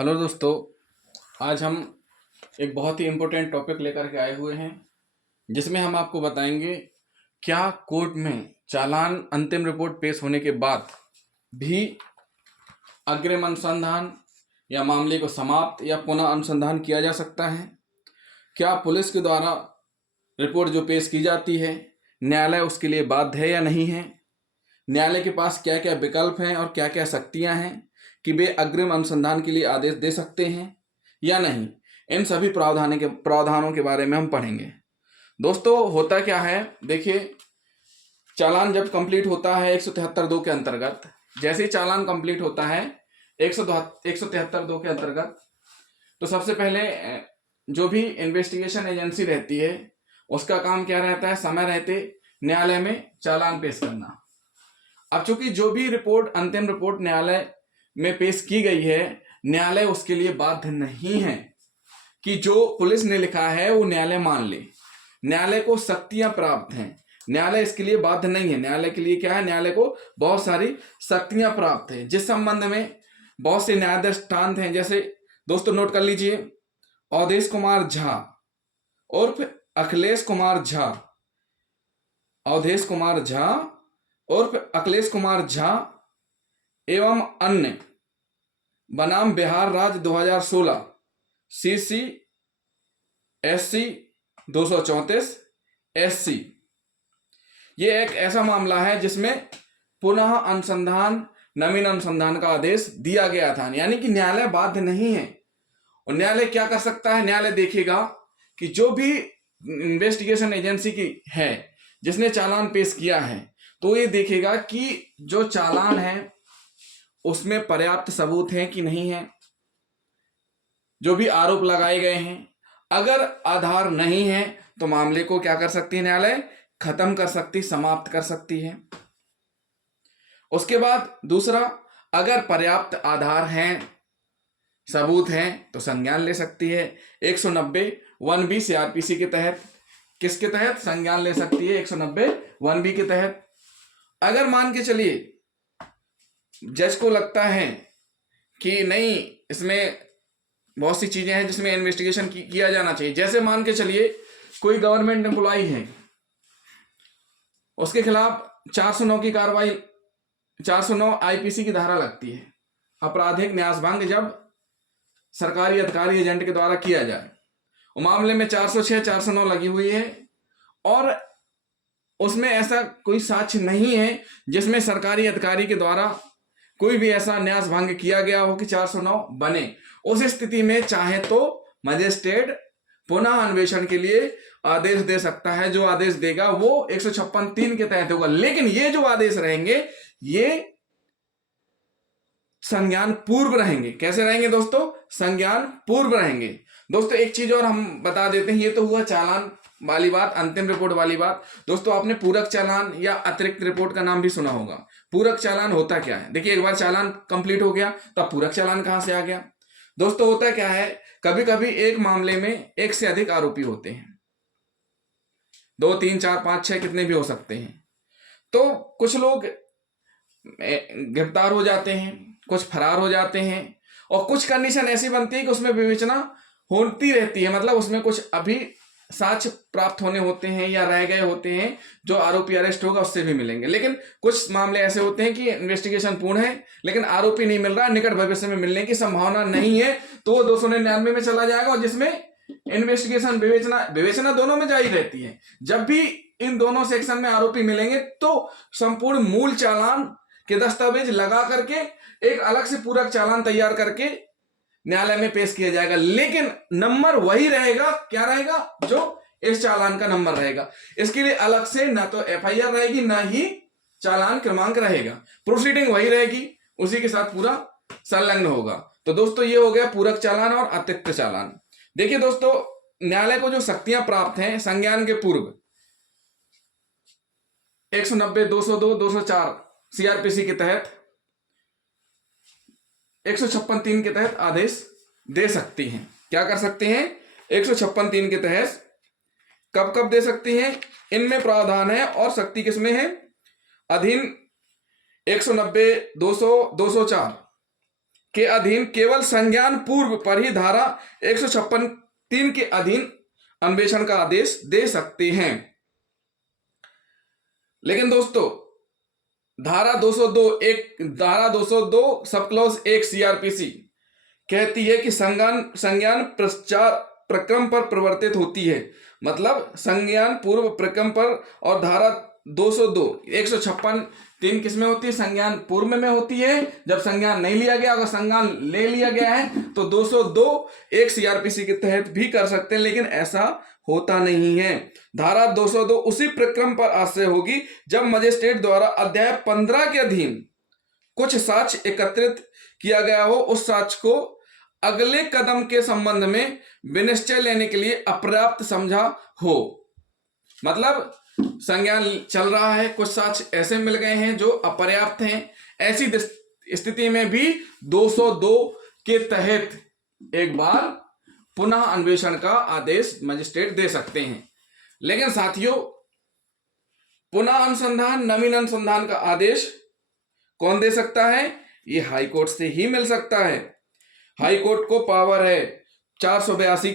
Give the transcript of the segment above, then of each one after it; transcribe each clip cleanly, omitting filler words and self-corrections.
Hello दोस्तों, आज हम एक बहुत ही इम्पोर्टेंट टॉपिक लेकर के आए हुए हैं जिसमें हम आपको बताएंगे क्या कोर्ट में चालान अंतिम रिपोर्ट पेश होने के बाद भी अग्रिम अनुसंधान या मामले को समाप्त या पुनः अनुसंधान किया जा सकता है। क्या पुलिस के द्वारा रिपोर्ट जो पेश की जाती है न्यायालय उसके लिए बाध्य है या नहीं है। न्यायालय के पास क्या क्या विकल्प हैं और क्या क्या शक्तियां हैं कि वे अग्रिम अनुसंधान के लिए आदेश दे सकते हैं या नहीं। इन सभी प्रावधानों के बारे में हम पढ़ेंगे। दोस्तों, होता क्या है, देखिए, चालान जब कंप्लीट होता है 173(2) के अंतर्गत, जैसे ही चालान कंप्लीट होता है 173(2) के अंतर्गत, तो सबसे पहले जो भी इन्वेस्टिगेशन एजेंसी रहती है उसका काम क्या रहता है, समय रहते न्यायालय में चालान पेश करना। अब चूंकि जो भी रिपोर्ट अंतिम रिपोर्ट न्यायालय में पेश की गई है, न्यायालय उसके लिए बाध्य नहीं है कि जो पुलिस ने लिखा है वो न्यायालय मान ले। न्यायालय को शक्तियां प्राप्त हैं, न्यायालय इसके लिए बाध्य नहीं है। न्यायालय के लिए क्या है, न्यायालय को बहुत सारी शक्तियां प्राप्त है जिस संबंध में बहुत से न्याय दृष्टांत हैं। जैसे दोस्तों नोट कर लीजिए, अवधेश कुमार झा उर्फ अखिलेश कुमार झा, अवधेश कुमार झा उर्फ अखिलेश कुमार झा एवं अन्य बनाम बिहार राज्य 2016 CC SC 234 SC, ये एक ऐसा मामला है जिसमें पुनः अनुसंधान नवीन अनुसंधान का आदेश दिया गया था। यानी कि न्यायालय बाध्य नहीं है। और न्यायालय क्या कर सकता है, न्यायालय देखेगा कि जो भी इन्वेस्टिगेशन एजेंसी की है जिसने चालान पेश किया है, तो ये देखेगा कि जो चालान है उसमें पर्याप्त सबूत हैं कि नहीं है, जो भी आरोप लगाए गए हैं। अगर आधार नहीं है तो मामले को क्या कर सकती है, न्यायालय खत्म कर सकती, समाप्त कर सकती है। उसके बाद दूसरा, अगर पर्याप्त आधार हैं, सबूत हैं, तो संज्ञान ले सकती है। 190(1)B CRPC के तहत, किसके तहत संज्ञान ले सकती है, 190(1)B के तहत। अगर मान के चलिए जज को लगता है कि नहीं, इसमें बहुत सी चीजें हैं जिसमें इन्वेस्टिगेशन किया जाना चाहिए, जैसे मान के चलिए कोई गवर्नमेंट एम्प्लॉय है, उसके खिलाफ 409 की कार्रवाई, 409 IPC की धारा लगती है, आपराधिक न्यासभंग जब सरकारी अधिकारी एजेंट के द्वारा किया जाए। और मामले में 406 409 लगी हुई है और उसमें ऐसा कोई साक्ष्य नहीं है जिसमें सरकारी अधिकारी के द्वारा कोई भी ऐसा न्यास भंग किया गया हो कि 409 बने। उस स्थिति में चाहे तो मजिस्ट्रेट पुनः अन्वेषण के लिए आदेश दे सकता है। जो आदेश देगा वो 156(3) के तहत होगा। लेकिन ये जो आदेश रहेंगे ये संज्ञान पूर्व रहेंगे। कैसे रहेंगे दोस्तों, संज्ञान पूर्व रहेंगे। दोस्तों एक चीज और हम बता देते हैं, ये तो हुआ चालान वाली बात, अंतिम रिपोर्ट वाली बात। दोस्तों आपने पूरक चालान या अतिरिक्त रिपोर्ट का नाम भी सुना होगा। पूरक चालान होता क्या है, देखिए, एक बार चालान कंप्लीट हो गया तब पूरक चालान कहां से आ गया। दोस्तों होता क्या है, कभी कभी एक मामले में एक से अधिक आरोपी होते हैं, 2 3 4 5 6 कितने भी हो सकते हैं। तो कुछ लोग गिरफ्तार हो जाते हैं, कुछ फरार हो जाते हैं और कुछ कंडीशन ऐसी बनती है कि उसमें विवेचना होती रहती है। मतलब उसमें कुछ अभी साक्ष्य प्राप्त होने होते हैं या रह गए होते हैं, जो आरोपी अरेस्ट होगा उससे भी मिलेंगे। लेकिन कुछ मामले ऐसे होते हैं कि इन्वेस्टिगेशन पूर्ण है लेकिन आरोपी नहीं मिल रहा, निकट भविष्य में मिलने की संभावना नहीं है, तो वो 299 में चला जाएगा। और जिसमें इन्वेस्टिगेशन विवेचना दोनों में जारी रहती है। जब भी इन दोनों सेक्शन में आरोपी मिलेंगे तो संपूर्ण मूल चालान के दस्तावेज लगा करके एक अलग से पूरक चालान तैयार करके न्यायालय में पेश किया जाएगा। लेकिन नंबर वही रहेगा, क्या रहेगा, जो इस चालान का नंबर रहेगा। इसके लिए अलग से ना तो FIR रहेगी ना ही चालान क्रमांक रहेगा, प्रोसीडिंग वही रहेगी, उसी के साथ पूरा संलग्न होगा। तो दोस्तों ये हो गया पूरक चालान और अतिरिक्त चालान। देखिए दोस्तों, न्यायालय को जो शक्तियां प्राप्त हैं संज्ञान के पूर्व 190 202 204 CRPC के तहत, 156(3) के तहत आदेश दे सकती हैं। क्या कर सकते हैं, 156(3) के तहत कब कब दे सकती हैं, इनमें प्रावधान है। और शक्ति किसमें है, अधीन 190 200 204 के अधीन केवल संज्ञान पूर्व पर ही धारा 156(3) के अधीन अन्वेषण का आदेश दे सकते हैं। लेकिन दोस्तों धारा 202 सब क्लॉज 1 सीआरपीसी कहती है कि संज्ञान पश्चात प्रक्रम पर प्रवर्तित होती है। मतलब संज्ञान पूर्व प्रक्रम पर, और धारा 202 156(3) किसमें होती है? संज्ञान पूर्व में होती है जब संज्ञान नहीं लिया गया। अगर संज्ञान ले लिया गया है तो 202(1) सीआरपीसी के तहत भी कर सकते हैं, लेकिन ऐसा होता नहीं है। धारा 202 उसी प्रक्रम पर आश्रय होगी जब मजिस्ट्रेट द्वारा अध्याय 15 के अधीन कुछ साक्ष्य एकत्रित किया गया हो, उस साक्ष्य को अगले कदम के संबंध में विनिश्चय लेने के लिए अपर्याप्त समझा हो। मतलब संज्ञान चल रहा है, कुछ साक्ष्य ऐसे मिल गए हैं जो अपर्याप्त हैं, ऐसी स्थिति में भी 202 के तहत एक बार पुनः अन्वेषण का आदेश मजिस्ट्रेट दे सकते हैं। लेकिन साथियों पुनः अनुसंधान, नवीन अनुसंधान का आदेश कौन दे सकता है? ये हाई कोर्ट से ही मिल सकता है। हाई कोर्ट को पावर है 482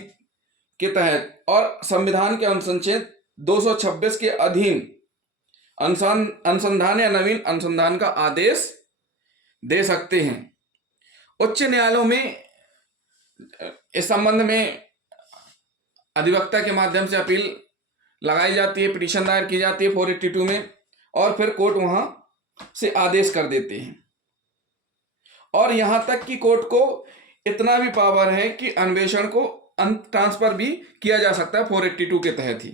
के तहत और संविधान के अनुच्छेद 226 के अधीन अनुसंधान या नवीन अनुसंधान का आदेश दे सकते हैं। उच्च न्यायालयों में इस संबंध में अधिवक्ता के माध्यम से अपील लगाई जाती है, पिटीशन दायर की जाती है 482 में, और फिर कोर्ट वहां से आदेश कर देते हैं। और यहां तक कि कोर्ट को इतना भी पावर है कि अन्वेषण को ट्रांसफर भी किया जा सकता है 482 के तहत ही।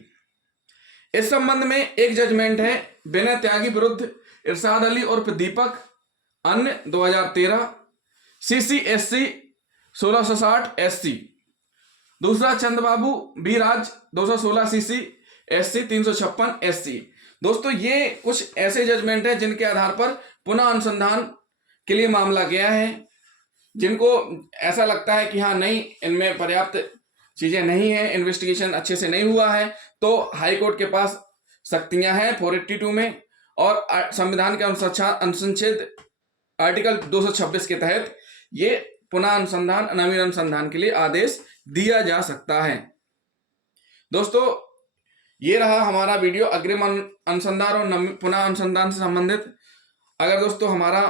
इस संबंध में एक जजमेंट है विनय त्यागी विरुद्ध इरशाद अली उर्फ दीपक, अन्य 2013, CCSC 1660 SC। दूसरा चंद्रबाबू बी राज 216 CCSC 356 SC। दोस्तों ये कुछ ऐसे जजमेंट हैं जिनके आधार पर पुनः अनुसंधान के लिए मामला गया है। जिनको ऐसा लगता है कि हाँ नहीं, इनमें पर्याप्त चीजें नहीं है, इन्वेस्टिगेशन अच्छे से नहीं हुआ है, तो हाई कोर्ट के पास शक्तियां हैं 482 में, और संविधान के अनुच्छेद आर्टिकल 226 के तहत ये पुनः अनुसंधान, नवीन अनुसंधान के लिए आदेश दिया जा सकता है। दोस्तों ये रहा हमारा वीडियो अग्रिम अनुसंधान और पुनः अनुसंधान से संबंधित। अगर दोस्तों हमारा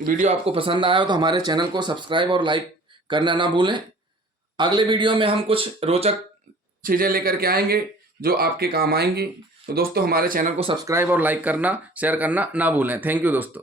वीडियो आपको पसंद आया हो तो हमारे चैनल को सब्सक्राइब और लाइक करना ना भूलें। अगले वीडियो में हम कुछ रोचक चीज़ें लेकर के आएंगे जो आपके काम आएंगी। तो दोस्तों हमारे चैनल को सब्सक्राइब और लाइक करना, शेयर करना ना भूलें। थैंक यू दोस्तों।